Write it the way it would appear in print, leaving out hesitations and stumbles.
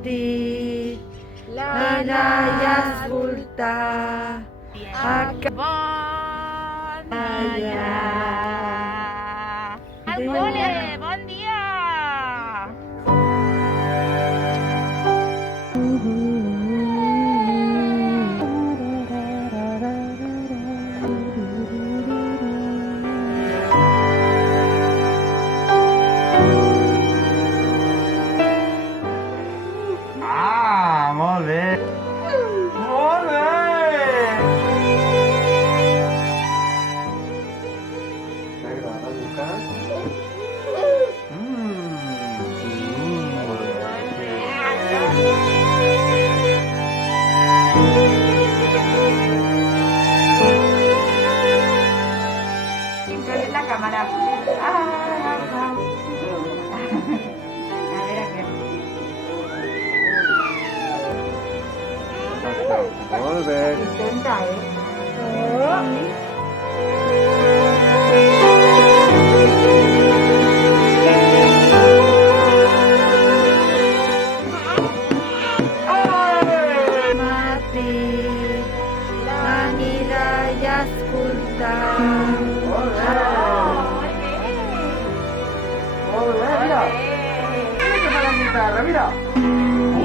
mati nilai ascolta Bon dia. Al cole, bon dia. Ah, molt bé. Molt bé. T'ha agradat el bocat? Increïble la càmera. A veure què. Molt bé. Intenta, mati nilai ascolta Molt bé. Molt bé, mira. Mira que fa la guitarra, mira.